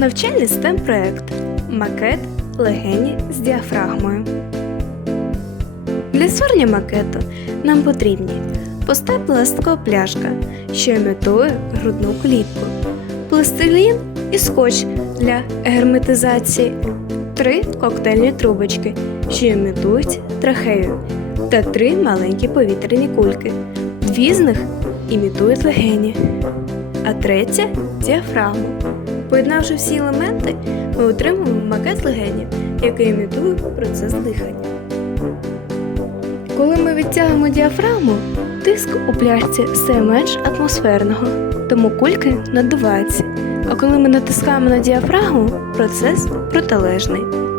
Навчальний STEM проект Макет легені з діафрагмою. Для створення макету нам потрібні пуста пластикова пляшка, що імітує грудну клітку, пластилін і скотч для герметизації, три коктейльні трубочки, що імітують трахею, та три маленькі повітряні кульки. Дві з них імітують легені, а третя діафрагму. Поєднавши всі елементи, ми отримуємо макет легенів, який імітує процес дихання. Коли ми відтягуємо діафрагму, тиск у пляшці все менш атмосферного, тому кульки надуваються. А коли ми натискаємо на діафрагму, процес протилежний.